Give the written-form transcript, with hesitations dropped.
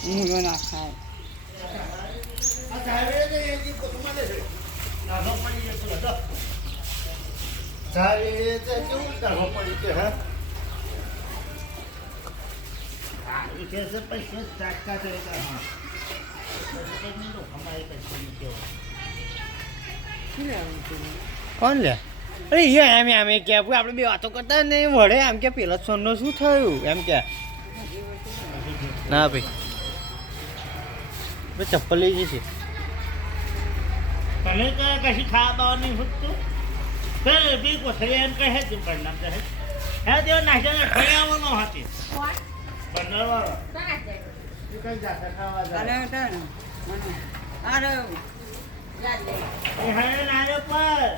હું ના ખાય કોણ લે અરે એમ કે આપણે બે વાતો કરતા ને વળે એમ કે પેલા સોનનો શું થયું એમ કે ના ભાઈ ચપ્પલ લઈ જશે તને કશી ખાવા બાવા નહીં ફૂટતું બી કોથળી એમ કહે છે પરિણામ કહે હે તેઓ નાસ્તા ખોયાવાનો હતી બંદરવાળો કઈ જાતા ખાવા જાય અરે એ હવે નારે પર